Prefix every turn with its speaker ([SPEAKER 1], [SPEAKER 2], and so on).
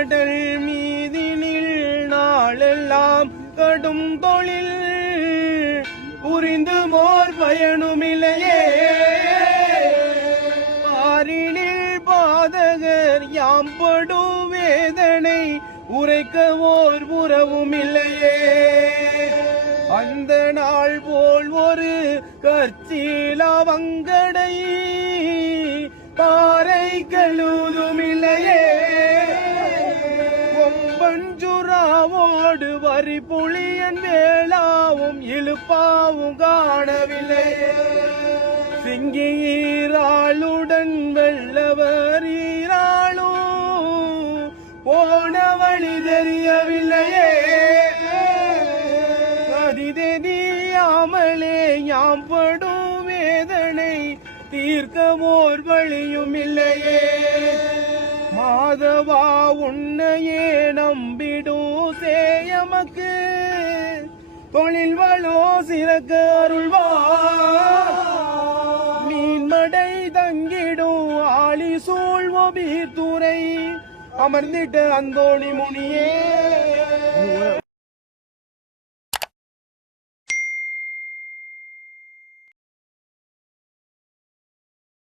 [SPEAKER 1] கடல் மீதினில் நாளெல்லாம் கடும் தொழில். புரிந்து மோர் பயனுமில்லையே. பாரினில் பாதகர் யாம் படும் வேதனை உரைக்க ஓர் உறவும் இல்லையே அந்த நாள் போல் ஒரு கர்ச்சீலா வங்கட கொம்பஞ்சுராவோடு புளியன் வேளாவும் இழுப்பாவும் காணவில்லை. சிங்கீராளுடன் வெள்ளவர் ஈராளும் போன வழி தெரியவில்லையே. அதிதெதியாமலே யாம் படும் வேதனை தீர்க்கமோர் வழியும் இல்லையே. மாதவா உன்னையே நம்பிடும் சேயமக்கு. தொழில் வளோ சிறக்க அருள்வா மீன்மடை தங்கிடும் ஆளி சூழ்வபி துறை அமர்ந்திட்ட அந்தோணி முனியே.